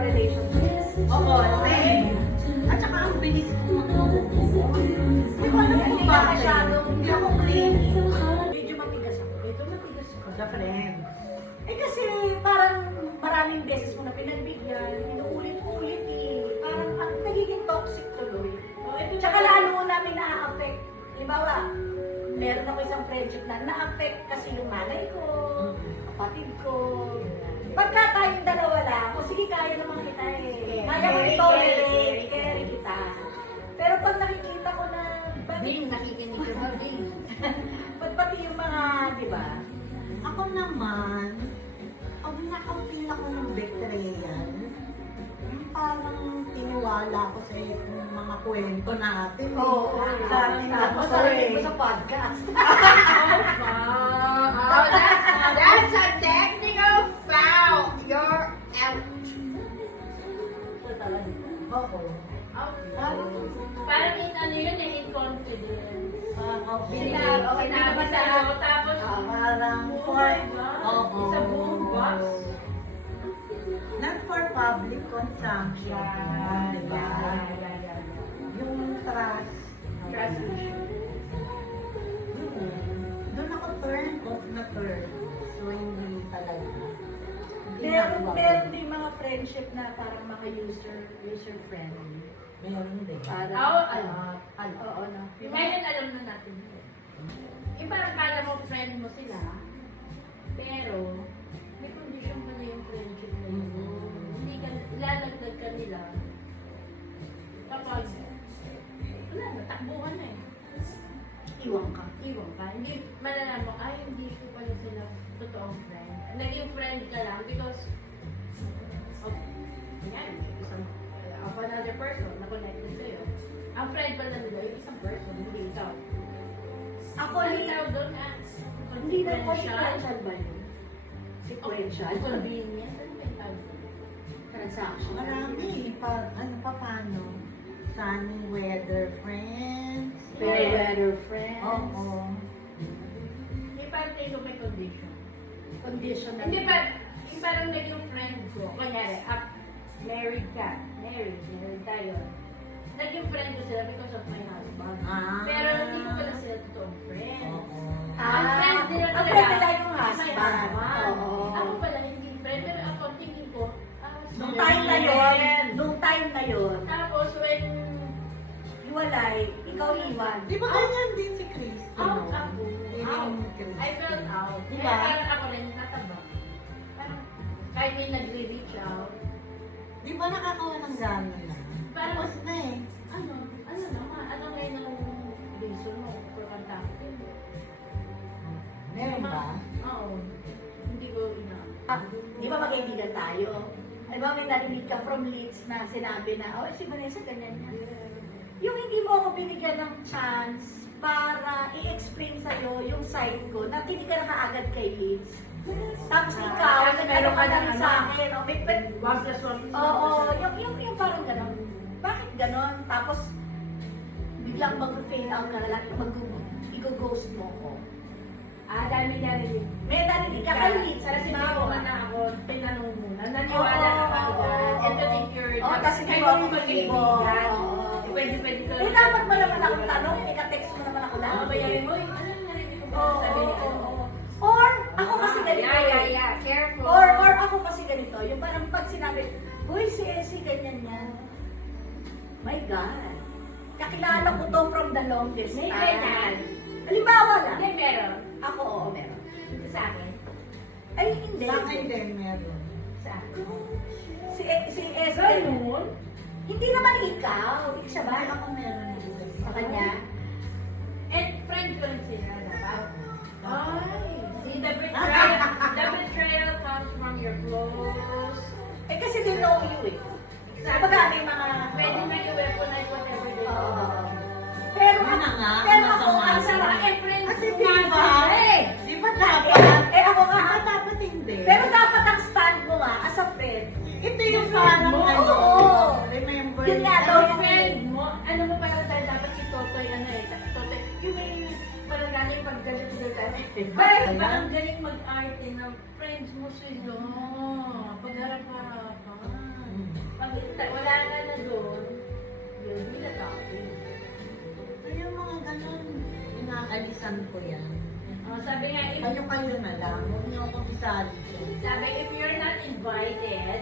relationship. Oo, same. At saka ang bilis ko mag-move. Hindi ko alam kung Hindi ka bakit. masyadong, Hindi ako clingy. medyo matigas ako. Medyo matigas ako. Sa friend. Eh kasi parang maraming beses mo na pinagbigyan, inuulit-ulit eh. Parang ang nagiging toxic tuloy. Tsaka lalo namin na-affect. Halimbawa, meron ako isang friendship na na-affect kasi yung nanay ko, kapatid ko. Pagka tayong dalawa lang, o sige kaya naman kita eh. Kaya mo i-tolerate, carry kita. Pero pag nakikita ko na, Ding, nakikinig ka ba, Ding? pati yung mga, di ba? Ako naman, pag nakapil ako ng betrayal, yung parang tiniwala ko sa yung mga kwento natin. Oo, Sa ating tapos mga narinig mo sa podcast. Oh, that's a technical foul. You're out. Oo. Parang ano yun eh, in confidence. Okay, Sinabi sa'yo, tapos Parang for, oo. It's a boombox. Not for public consumption. Diba? Yung trust. Trust issue. Doon ako turn off na turn. So, hindi talaga. Hindi Meron na din mga friendship na parang mga user friendly. Meron din. Parang, Oo, oo, no. Ngayon alam na natin yun. Yung parang kala mo friend mo sila, pero may condition pa na yung friendship na yun. Hindi ka, ilalagdag ka nila. Kapag, wala na, takbuhan na eh. Iwan ka. Iwan ka. Hindi malalaman mo, ay hindi ko pala sila totoong friend. Naging friend ka lang because of, yan, isang, of another person na connected sa'yo. Ang friend pala nila, yung isang person, hindi ikaw. Ako, Ano hindi, tawag doon na? hindi na consequential ba yun? Sequential. Convenient. Ano ba yung tawag doon? Transaction. Marami. Ano pa paano? Sunny weather friends. Fair weather friends. Oo. Hindi parang tayo may condition. Conditional. Hindi pa, yung parang naging friend ko. Kunyari, married ka. Married tayo. Naging friend ko sila because of my husband. Ah. Pero hindi ko pala sila totoong friend. Oo. Ang friend nila ang talaga, friend nila yung my husband. husband. Oo. Ako pala hindi friend, pero ako tingin ko, Nung time na yun, Tapos when hiwalay, ikaw iwan. Di ba ganyan din si Christy? out no? ako, Yun out. yung Christy. I felt out. Diba? Kaya parang ako rin nataba. Parang kahit may nagre-reach out, Di ba nakakawa ng gano'n na? Parang- Tapos na eh. ano naman, ano ngayon ang reason mo for contacting? Meron ba? Oo. Hindi ko ina. Di ba magkaibigan tayo? Alam mo, may narinig ka from leads na sinabi na, oh, si Vanessa ganyan yan. Yung hindi mo ako binigyan ng chance para i-explain sa'yo yung side ko na hindi ka na kaagad kay leads. Tapos ikaw, kasi nagkaroon ka meron ka na ng sa akin. Oh, may Wag plus wag. Oo, yung parang gano'n. Bakit gano'n? Tapos, biglang mag-fade out ka na lang, mag-ghost mo ko. Dami narinig. May narinig ka kay leads, Kasi sabi bago mo ka na ako, tinanong mo na, naniwala ka Oo, agad. oo. And to take your... Oo, kasi kahit di mo ako hindi magkaibigan. Oo. Pwede ka. Eh, dapat mo naman akong tanong, ika-text mo naman ako lang. Bayarin mo, ano yung narinig mo? Oo, Sabi niya, oo, oo. Or, ako kasi ganito. Yeah. Careful. Or ako kasi ganito, yung parang pag sinabi, uy, si Essie, ganyan yan. My God. Kakilala ko to from the longest May time. ganyan. Halimbawa lang. Hindi, meron. Ako, oo, meron. Sa akin. Ay, hindi. Sa akin din meron. Sa akin. Si Essie, Ganun? hindi naman ikaw. Hindi siya ba? Ay, ako meron din. Sa kanya? And friend ko rin sila, dapat. Ay, see, the betrayal comes from your close. Eh, kasi they know you eh. Kumbaga, may mga... Pwede na i-weaponize whatever they Oo. want. Pero, Yun na nga, pero ako, masama ang sila. sarap. Eh, friends Kasi mo di nga ba? sila eh. Di ba dapat? Eh, ako nga. Dapat hindi. Pero dapat ang stand mo nga, as a friend. Ito yung parang mo. ano. Oo. Remember Yun nga niya. daw, Yung friend mo, ano mo parang tayo dapat si Totoy, ano eh, Totoy, yung may parang gano'n yung paggalit sila tayo. Parang galing mag-arte na friends mo sila. Pagharap-harapan. pinsan ko yan. Sabi nga, Kayo na lang. Huwag niyo akong isali dyan. sabi, if you're not invited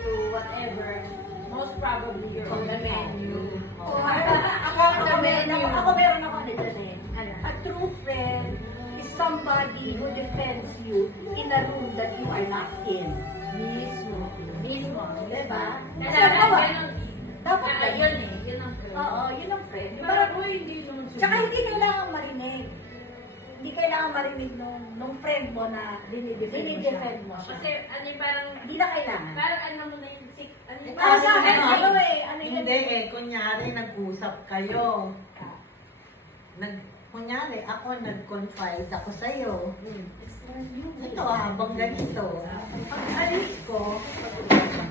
to whatever, most probably you're on the menu. Oh, ako meron ako nito eh. Ano? A true friend is somebody who defends you in a room that you are not in. Mismo. Mismo. Diba? Kasi Dapat ako, ganun. dapat Yun eh. Yun ang friend. Oo, yun ang friend. Parang ko hindi naman Tsaka hindi kailangan marinig. Hindi kailangan marinig nung friend mo na dinidefend mo siya. Kasi ano yung parang, Hindi na kailangan. parang ano mo na yung sick, ano yung Para sa akin, Ano? ano eh, ano yun? Hindi eh, kunyari nag-usap kayo. Kunyari, ako nag-confide ako sa'yo. Ito habang ganito. Pag alis ko,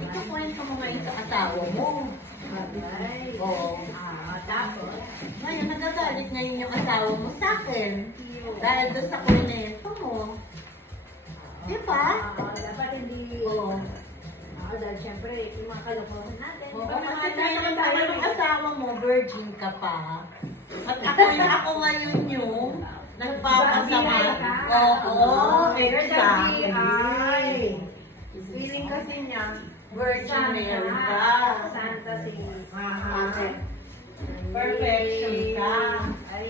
ikukwento mo ngayon sa asawa mo. Ay. Oo. Tapos, Ngayon, nagagalit ngayon yung asawa mo sa akin. Dahil doon sa kwento mo. Di ba? dapat hindi, Oo. dahil syempre, yung mga kalokohan natin. Oo, Pag kasi naman naman yung asawa mo, virgin ka pa. At ako ngayon yung nagpapasama. Oo, exactly. Feeling kasi niya, virgin Mary ka. Santa si Aha. Perfection ka. Ay.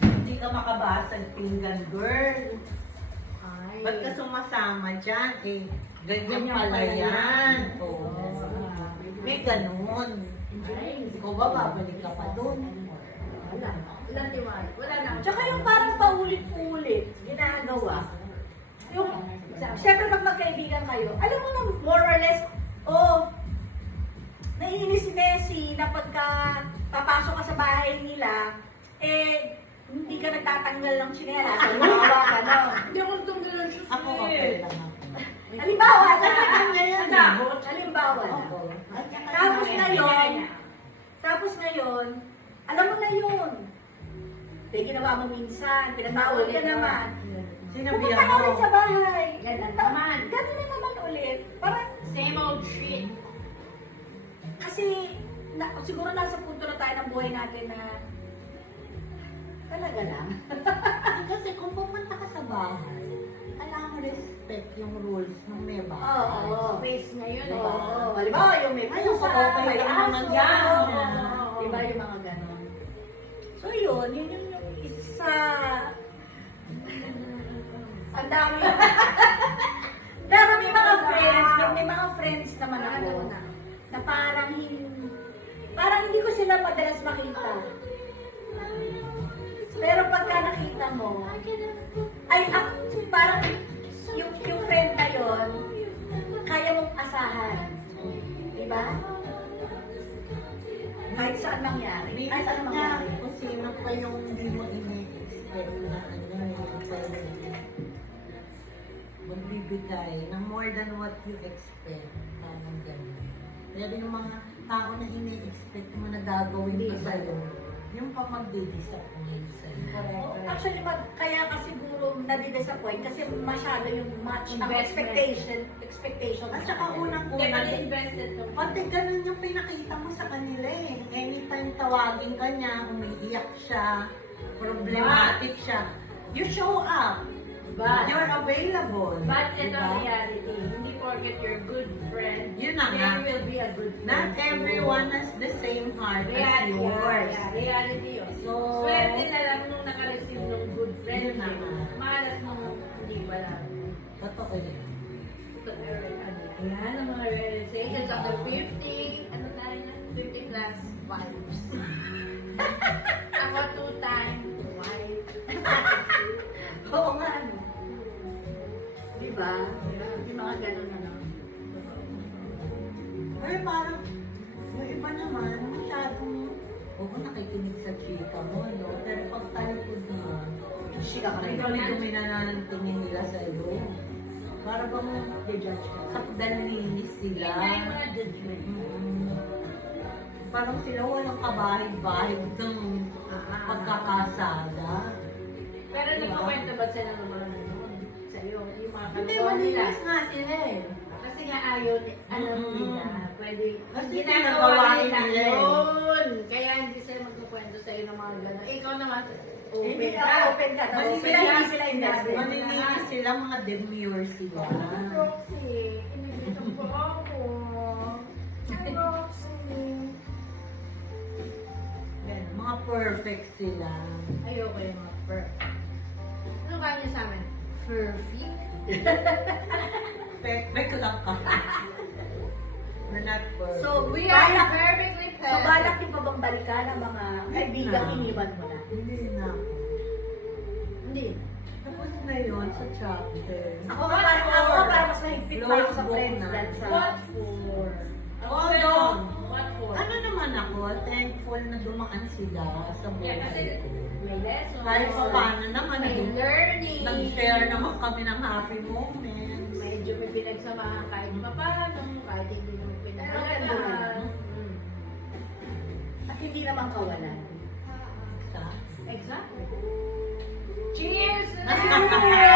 Hindi ka makabasag pinggan, girl. Ay. Ba't ka sumasama dyan? Eh, ganyan Ganyan pala pala yan. yan. Oo. Ah. May ganun. Ay. Ikaw ba, babalik ka pa doon? Wala. Walang tiwala. Wala na. Tsaka yung parang paulit-ulit ginagawa. Yung, syempre pag magkaibigan kayo, alam mo na more or less, naiinis si Messi na pagka papasok ka sa bahay nila, hindi ka nagtatanggal ng tsinelas. Hindi ako tunggal ng shoes. Ako, okay lang ako. Halimbawa, Ngayon, halimbawa na. ako. Tapos ngayon, alam mo na yun. Ginawa mo minsan, pinatawag ka naman. Sinabihan Pupunta ka mo. ulit sa bahay. Ganun naman. Ganun na naman ulit. Parang, Same old shit. kasi, siguro nasa punto na tayo ng buhay natin na, talaga lang. Kasi kung pupunta ka sa bahay, alam mo respect yung rules ng may bahay. Oo. Space ngayon. Diba? Oo. Halimbawa, yung may Ayun, pusa, okay may lang aso. naman yan. Oo. Diba yung mga ganon. So yun yung isa. Ang dami. Pero may mga friends naman ako na parang hindi ko sila madalas makita. Pero pagka nakita mo, parang yung friend na yun, kaya mong asahan. Diba? Kahit saan mangyari. Kahit saan Minsan nga, mangyari. kung sino pa yung hindi mo ini-expect na yung pwede magbibigay ng more than what you expect. Parang gano'n. Pero yung mga tao na ini-expect mo na gagawin pa sa'yo, yung pa magdi-disappoint sa'yo. Actually, kaya ka siguro nadi-disappoint kasi masyado yung match ang Investment. expectation. At saka Hindi unang-una, pa invested to. pati ganun yung pinakita mo sa kanila eh. Anytime tawagin ka niya, umiiyak siya, problematic siya, you show up. But, You're available. ito Diba? ang reality. Hindi porket you're good friend, Yun na nga. there will be a good friend. Not everyone has the same heart as Reality, yours. reality yun. So, Swerte na lang nung naka-receive ng good friend. Yun na nga. Malas nung hindi pala. Totoo yun. Yan ang mga realizations of the 50, ano tayo na? 50 plus wives. Ako 2-time wife. Oo nga, ano. Diba? Yung mga ganun ano. Pero parang, yung iba naman, masyadong, oo, nakikinig sa chika mo, no? Pero pag talikod mo, Shika ka ay rin. dumi-dumi na ng tingin nila sa'yo. Para bang I-judge ka. sakdalinis sila. Yan na yung mga judgment. Parang sila walang kabahig-bahig ng pagkakasada. Pero nagkukwento ba sila ng mga nanonood sa'yo? Yung mga Hindi, kalokohan nila? malinis nga sila eh. Kasi nga ayaw, alam nila, pwede, Kasi ginagawa ginagawa nila nila eh. yun. Kaya hindi sila magkukwento sa'yo ng mga gano'n. Ikaw naman, Hindi open ka, ka. open ka. Tapos Open sila ka. hindi sila industry. Manilinis sila, mga demure sila. Roxy, inibigyan po ako. Roxy. Yan, mga perfect sila. Ayoko yung mga perfect. Ano kaya niya sa amin? Perfect? Perfect lang ka. We're not perfect. So, We are balak, perfectly so perfect. balak yung pabang balikan ng mga kaibigang iniwan mo na. Hindi na ako. Hindi. Tapos na yun sa chapter. Ako parang mas mahigpit pa ako sa Close book friends na. than sa... What for? Although, What for? ano naman ako, thankful na dumaan sila sa Yeah, kasi buhay ko. may lesson. Kahit pa paano naman, May learning. nag-share naman kami ng happy moments. Medyo may pinagsamahan kahit paano, kahit hindi naman Pero ganda pinagalahan. naman. At hindi naman kawalan. Sa Exactly. Cheers! Cheers!